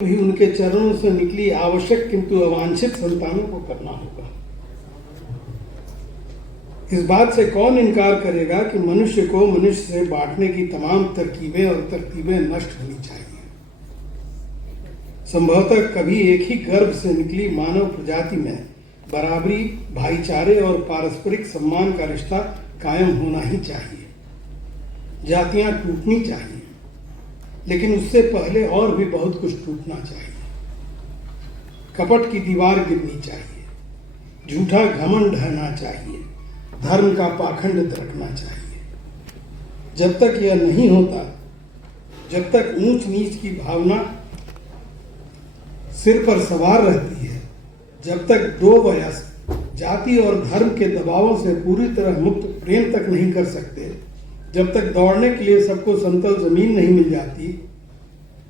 भी उनके चरणों से निकली आवश्यक किंतु अवांछित संतानों को करना होगा। इस बात से कौन इनकार करेगा कि मनुष्य को मनुष्य से बांटने की तमाम तरकीबें और तरकीबें नष्ट होनी चाहिए। संभवतः कभी एक ही गर्भ से निकली मानव प्रजाति में बराबरी, भाईचारे और पारस्परिक सम्मान का रिश्ता कायम होना ही चाहिए। जातियां टूटनी चाहिए, लेकिन उससे पहले और भी बहुत कुछ टूटना चाहिए। कपट की दीवार गिरनी चाहिए, झूठा घमंड ढहना चाहिए, धर्म का पाखंड दरकना चाहिए। जब तक यह नहीं होता, जब तक ऊंच नीच की भावना सिर पर सवार रहती है, जब तक दो वयस्क जाति और धर्म के दबावों से पूरी तरह मुक्त प्रेम तक नहीं कर सकते, जब तक दौड़ने के लिए सबको समतल जमीन नहीं मिल जाती,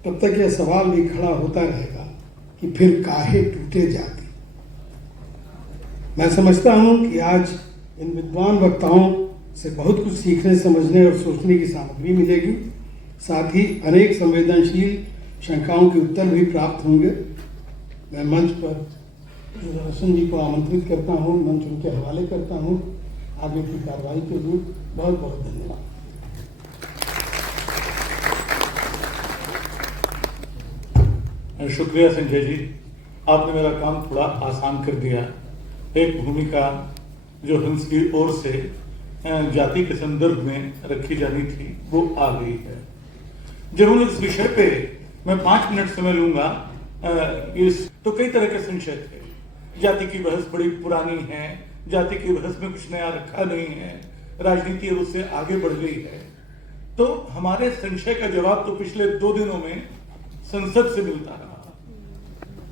तब तक यह सवाल भी खड़ा होता रहेगा कि फिर काहे टूटे जाति। मैं समझता हूं कि आज इन विद्वान वक्ताओं से बहुत कुछ सीखने, समझने और सोचने की सामग्री मिलेगी। साथ ही अनेक संवेदनशील शंकाओं के उत्तर भी प्राप्त होंगे। मैं मंच पर रोशन जी को आमंत्रित करता हूं, मंच उनके हवाले करता हूं आगे की कार्रवाई के लिए। बहुत बहुत धन्यवाद। शुक्रिया संजय जी, आपने मेरा काम थोड़ा आसान कर दिया। एक भूमिका जो हंस की ओर से जाति के संदर्भ में रखी जानी थी वो आ गई है। जब इस विषय पे मैं 5 मिनट समय लूंगा, इस तो कई तरह के संशय थे। जाति की बहस बड़ी पुरानी है, जाति की बहस में कुछ नया रखा नहीं है, राजनीति उससे आगे बढ़ गई है। तो हमारे संशय का जवाब तो पिछले 2 दिनों में संसद से मिलता रहा।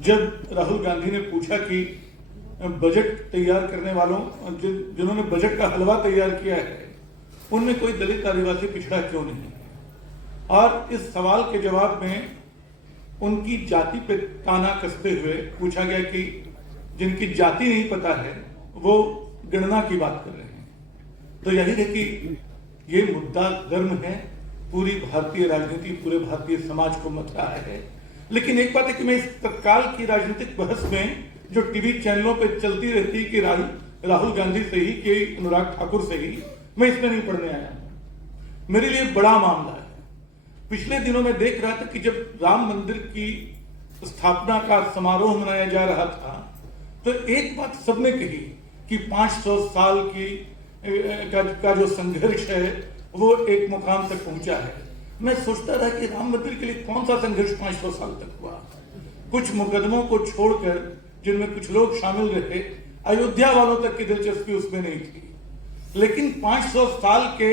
जब राहुल गांधी ने पूछा कि बजट तैयार करने वालों, जिन्होंने बजट का हलवा तैयार किया है, उनमें कोई दलित आदिवासी पिछड़ा क्यों नहीं है, और इस सवाल के जवाब में उनकी जाति पे ताना कसते हुए पूछा गया कि जिनकी जाति नहीं पता है वो गणना की बात कर रहे हैं। तो यही है कि ये मुद्दा गर्म है, पूरी भारतीय राजनीति, पूरे भारतीय समाज को मथ रहा है। लेकिन एक बात है कि मैं इस तत्काल की राजनीतिक बहस में जो टीवी चैनलों पे चलती रहती कि राहुल गांधी से ही कि अनुराग ठाकुर से ही, मैं इसमें नहीं पढ़ने आया हूं। मेरे लिए बड़ा मामला है। पिछले दिनों में देख रहा था कि जब राम मंदिर की स्थापना का समारोह मनाया जा रहा था, तो एक बात सबने कही कि 500 साल की का जो संघर्ष है वो एक मुकाम तक पहुंचा है। मैं सोचता था कि राम मंदिर के लिए कौन सा संघर्ष 500 साल तक हुआ। कुछ मुकदमों को छोड़कर जिनमें कुछ लोग शामिल रहे, अयोध्या वालों तक की दिलचस्पी उसमें नहीं थी। लेकिन 500 साल के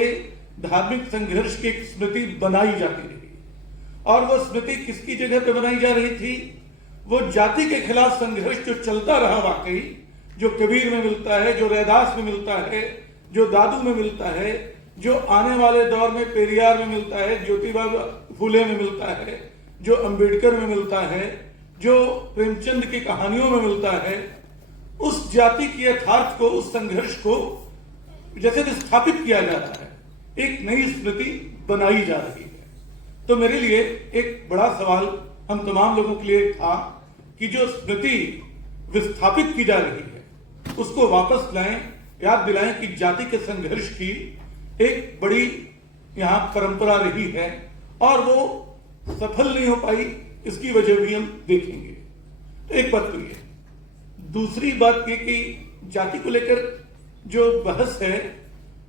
धार्मिक संघर्ष की एक स्मृति बनाई जाती रही, और वो स्मृति किसकी जगह पे बनाई जा रही थी? वो जाति के खिलाफ संघर्ष जो चलता रहा वाकई, जो कबीर में मिलता है, जो रैदास में मिलता है, जो दादू में मिलता है, जो आने वाले दौर में पेरियार में मिलता है, ज्योतिबा फूले में मिलता है, जो अंबेडकर में मिलता है, जो प्रेमचंद की कहानियों में मिलता है। उस जाति की यथार्थ को, उस संघर्ष को जैसे विस्थापित किया जा रहा है, एक नई स्मृति बनाई जा रही है। तो मेरे लिए एक बड़ा सवाल हम तमाम लोगों के लिए था कि जो स्मृति विस्थापित की जा रही है उसको वापस लाएं, याद दिलाएं कि जाति के संघर्ष की एक बड़ी यहां परंपरा रही है और वो सफल नहीं हो पाई। इसकी वजह भी हम देखेंगे। तो एक बात तो ये, दूसरी बात ये कि जाति को लेकर जो बहस है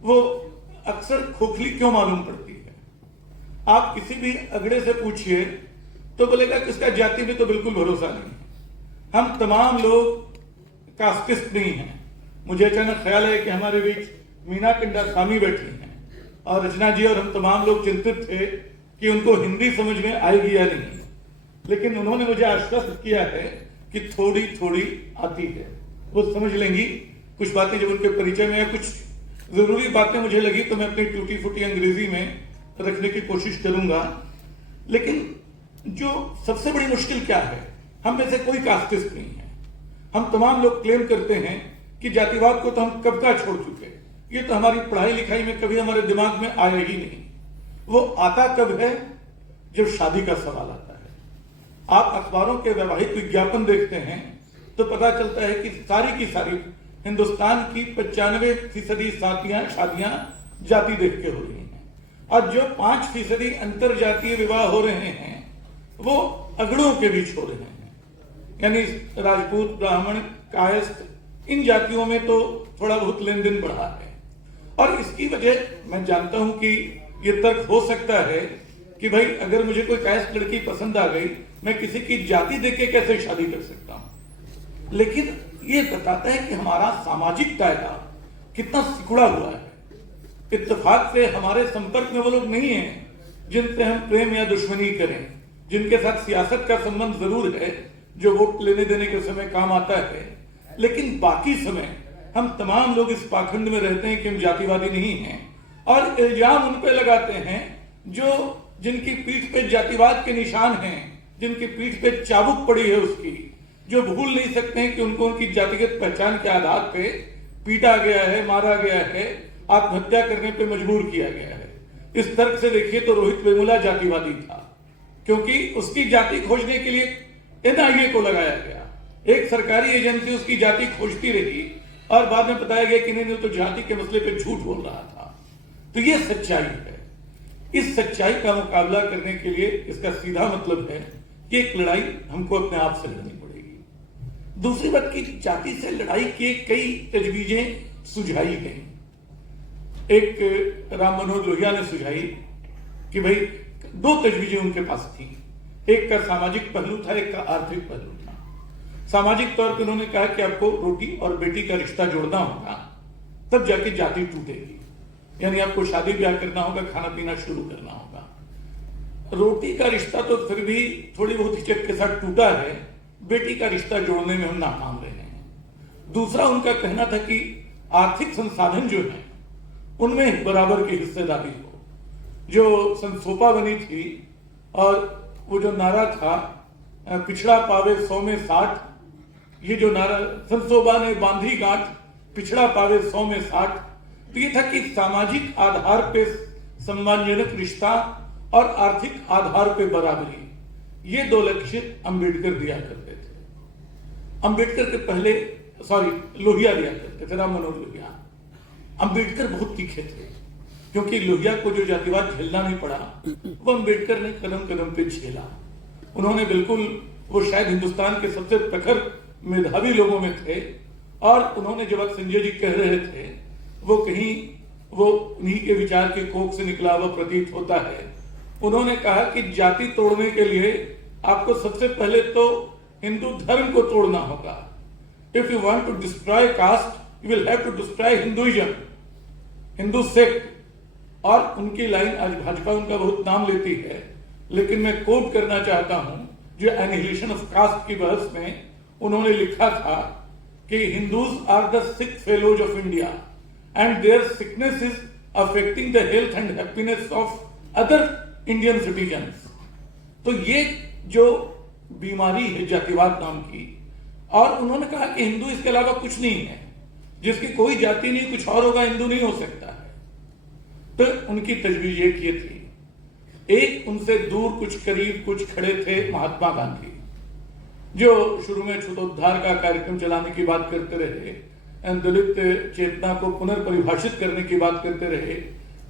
वो अक्सर खोखली क्यों मालूम पड़ती है। आप किसी भी अगड़े से पूछिए तो बोलेगा कि उसका जाति में तो बिल्कुल भरोसा नहीं है। हम तमाम लोग कास्टिस्ट नहीं हैं। मुझे अचानक ख्याल है कि हमारे बीच मीना कंडासामी बैठी हैं और रचना जी और हम तमाम लोग चिंतित थे कि उनको हिंदी समझ में आएगी या नहीं, लेकिन उन्होंने मुझे आश्वस्त किया है कि थोड़ी थोड़ी आती है, वो समझ लेंगी। कुछ बातें जब उनके परिचय में या कुछ जरूरी बातें मुझे लगी तो मैं अपनी टूटी फूटी अंग्रेजी में रखने की कोशिश करूंगा। लेकिन जो सबसे बड़ी मुश्किल क्या है, हम में से कोई कास्टिस्ट नहीं है। हम तमाम लोग क्लेम करते हैं कि जातिवाद को तो हम कब का छोड़ चुके, ये तो हमारी पढ़ाई लिखाई में कभी हमारे दिमाग में आया ही नहीं। वो आता कब है? जब शादी का सवाल आता है। आप अखबारों के वैवाहिक विज्ञापन देखते हैं तो पता चलता है कि सारी की सारी हिंदुस्तान की 95% शादियां जाति देख के हो रही हैं, और जो 5% अंतर जातीय विवाह हो रहे हैं वो अगड़ों के बीच हो रहे हैं। यानी राजपूत, ब्राह्मण, कायस्थ, इन जातियों में तो थोड़ा बहुत लेन देन बढ़ा है। और इसकी वजह मैं जानता हूं कि ये तर्क हो सकता है कि भाई अगर मुझे कोई कायस्थ लड़की पसंद आ गई, मैं किसी की जाति देख के कैसे शादी कर सकता हूं। लेकिन ये बताता है कि हमारा सामाजिक दायरा कितना सिकुड़ा हुआ है। इत्तेफाक से हमारे संपर्क में वो लोग नहीं हैं जिनसे हम प्रेम या दुश्मनी करें, जिनके साथ सियासत का संबंध जरूर है, जो वोट लेने देने के समय काम आता है, लेकिन बाकी समय हम तमाम लोग इस पाखंड में रहते हैं कि हम जातिवादी नहीं हैं, और इल्जाम उन पे लगाते हैं जो जिनकी पीठ पे जातिवाद के निशान हैं, जिनकी पीठ पे चाबुक पड़ी है उसकी, जो भूल नहीं सकते हैं कि उनको उनकी जातिगत पहचान के आधार पे पीटा गया है, मारा गया है, आत्महत्या करने पे मजबूर किया गया है। इस तर्क से देखिए तो रोहित वेमुला जातिवादी था, क्योंकि उसकी जाति खोजने के लिए एनआईए को लगाया गया। एक सरकारी एजेंसी उसकी जाति खोजती रही और बाद में बताया गया कि नहीं तो जाति के मसले पे झूठ बोल रहा था। तो ये सच्चाई है। इस सच्चाई का मुकाबला करने के लिए इसका सीधा मतलब है कि एक लड़ाई हमको अपने आप से लड़नी पड़ेगी। दूसरी बात की जाति से लड़ाई की कई तजवीजें सुझाई गई। एक राम मनोहर लोहिया ने सुझाई कि भाई दो तजवीजें उनके पास थी, एक का सामाजिक पहलू था, एक का आर्थिक पहलू था। सामाजिक तौर पर उन्होंने कहा कि आपको रोटी और बेटी का रिश्ता जोड़ना होगा, तब जाके जाति टूटेगी। यानी आपको शादी ब्याह करना होगा, खाना पीना शुरू करना होगा। रोटी का रिश्ता तो फिर भी थोड़ी बहुत हिचक के साथ टूटा है, बेटी का रिश्ता जोड़ने में हम नाकाम रहे हैं। दूसरा उनका कहना था कि आर्थिक संसाधन जो है उनमें बराबर की हिस्सेदारी हो। जो संसोपा बनी थी और वो जो नारा था पिछड़ा पावे 100 में 60, ये जो नारा संसोपा ने बांधी गांठ पिछड़ा पावे 100 में 60, तो ये था कि सामाजिक आधार पे सम्मानजनक रिश्ता और आर्थिक आधार पे बराबरी, ये दो लक्ष्य अंबेडकर दिया करते थे। अंबेडकर के पहले लोहिया दिया करते थे, राम मनोहर लोहिया। अंबेडकर बहुत तीखे थे, क्योंकि लोहिया को जो जातिवाद झेलना नहीं पड़ा वो अंबेडकर ने कदम कदम पे झेला। उन्होंने बिल्कुल, वो शायद हिंदुस्तान के सबसे प्रखर मेधावी लोगों में थे, और उन्होंने जब संजय जी कह रहे थे वो कहीं वो उन्हीं के विचार के कोख से निकला हुआ प्रतीत होता है। उन्होंने कहा कि जाति तोड़ने के लिए आपको सबसे पहले तो हिंदू धर्म को तोड़ना होगा। If you want to destroy caste you will have to destroy Hinduism, Hindu sect. और उनकी लाइन, आज भाजपा उनका बहुत नाम लेती है, लेकिन मैं कोट करना चाहता हूं, जो एनिहिलेशन ऑफ कास्ट की बहस में उन्होंने लिखा था कि Hindus are the sick fellows of India and their sickness is affecting the health and happiness of other Indian citizens. तो ये जो बीमारी है जातिवाद नाम की, और उन्होंने कहा कि हिंदू इसके अलावा कुछ नहीं है, जिसकी कोई जाति नहीं, कुछ और होगा, हिंदू नहीं हो सकता है। तो उनकी तजवीज एक ये थी। एक उनसे दूर कुछ करीब कुछ खड़े थे महात्मा गांधी, जो शुरू में छूतोद्धार का कार्यक्रम चलाने की बात करते रहे, दलित चेतना को पुनर्परिभाषित करने की बात करते रहे,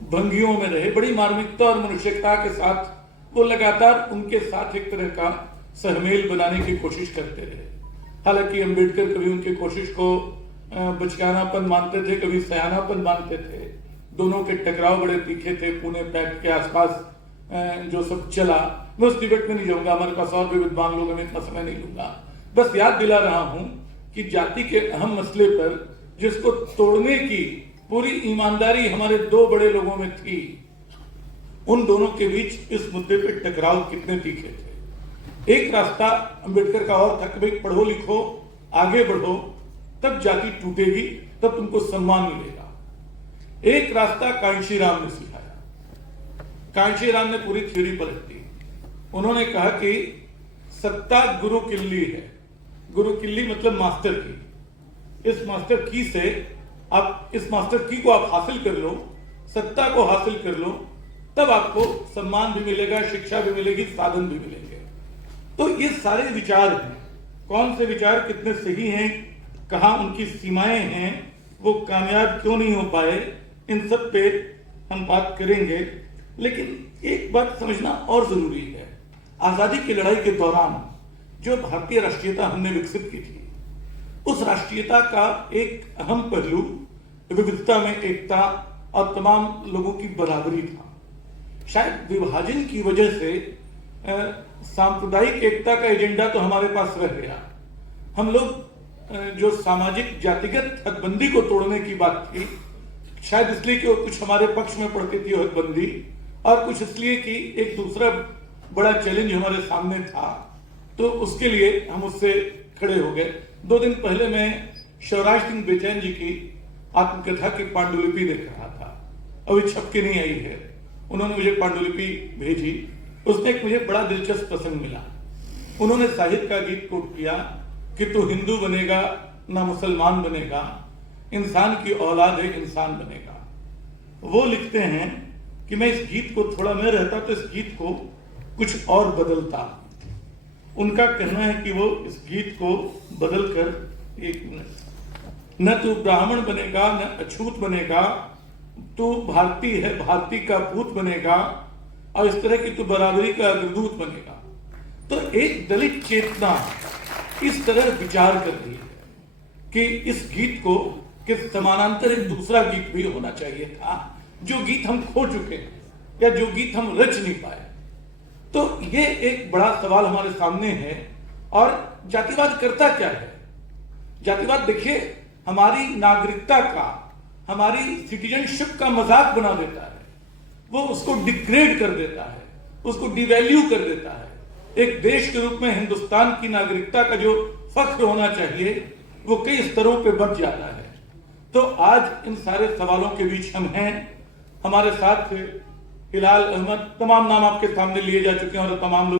भंगियों में रहे, बड़ी मार्मिकता और मनुष्यता के साथ वो लगातार उनके साथ एक तरह का सहमेल बनाने की कोशिश करते रहे। हालांकि अंबेडकर कभी उनकी कोशिश को बचकानापन मानते थे, कभी सयानापन मानते थे। दोनों के टकराव बड़े तीखे थे। पुणे पैक्ट के आसपास जो सब चला, मैं उस डिबेट में नहीं जाऊंगा, हमारे पास और भी विद्वान लोग हैं, इतना समय नहीं लूंगा। बस याद दिला रहा हूं कि जाति के अहम मसले पर जिसको तोड़ने की पूरी ईमानदारी हमारे दो बड़े लोगों में थी, उन दोनों के बीच इस मुद्दे पे टकराव कितने तीखे थे। एक रास्ता अंबेडकर का और था कि भाई पढ़ो लिखो, आगे बढ़ो, तब जाति टूटेगी, तब तुमको सम्मान मिलेगा। एक रास्ता कांशीराम ने सिखाया। कांशीराम ने पूरी थ्योरी पलट दी। उन्होंने कहा कि सत्ता गुरु किल्ली है। गुरु किल्ली मतलब मास्टर की। इस मास्टर की से आप, इस मास्टर की को आप हासिल कर लो, सत्ता को हासिल कर लो, तब आपको सम्मान भी मिलेगा, शिक्षा भी मिलेगी, साधन भी मिलेंगे। तो ये सारे विचार हैं, कौन से विचार कितने सही हैं, कहाँ उनकी सीमाएं हैं, वो कामयाब क्यों नहीं हो पाए, इन सब पे हम बात करेंगे। लेकिन एक बात समझना और जरूरी है, आजादी की लड़ाई के दौरान जो भारतीय राष्ट्रीयता हमने विकसित की थी, उस राष्ट्रीयता का एक अहम पहलू विविधता में एकता और तमाम लोगों की बराबरी था। शायद विभाजन की वजह से सांप्रदायिक एकता का एजेंडा तो हमारे पास रह गया। हम लोग जो सामाजिक जातिगत हदबंदी को तोड़ने की बात थी, शायद इसलिए कि वो कुछ हमारे पक्ष में पड़ती थी हदबंदी, और कुछ इसलिए कि एक दूसरा बड़ा चैलेंज हमारे सामने था, तो उसके लिए हम उससे खड़े हो गए। 2 दिन पहले मैं शिवराज सिंह बेचैन जी की आत्मकथा की पांडुलिपि देख रहा था, अभी छप के नहीं आई है, उन्होंने मुझे पांडुलिपि भेजी। उसमें एक मुझे बड़ा दिलचस्प प्रसंग मिला। उन्होंने साहित्य का गीत कोट किया कि तू हिंदू बनेगा ना मुसलमान बनेगा, इंसान की औलाद है इंसान बनेगा। वो लिखते हैं कि मैं इस गीत को, थोड़ा मैं रहता तो इस गीत को कुछ और बदलता। उनका कहना है कि वो इस गीत को बदलकर, एक मिनट, न तू ब्राह्मण बनेगा न अछूत बनेगा, तू भारतीय है भारती का पूत बनेगा, और इस तरह की तू बराबरी का अग्रदूत बनेगा। तो एक दलित चेतना इस तरह विचार कर रही है कि इस गीत को के समानांतर एक दूसरा गीत भी होना चाहिए था, जो गीत हम खो चुके हैं या जो गीत हम रच नहीं पाए। तो ये एक बड़ा सवाल हमारे सामने है। और जातिवाद करता क्या है? जातिवाद देखिए हमारी नागरिकता का, हमारी सिटीजनशिप का मजाक बना देता है, वो उसको डिग्रेड कर देता है, उसको डिवैल्यू कर देता है। एक देश के रूप में हिंदुस्तान की नागरिकता का जो फख्र होना चाहिए वो कई स्तरों पे बढ़ जाता है। तो आज इन सारे सवालों के बीच हम हैं। हमारे साथ हिलाल अहमद, तमाम नाम आपके सामने लिए जा चुके हैं और तमाम लोग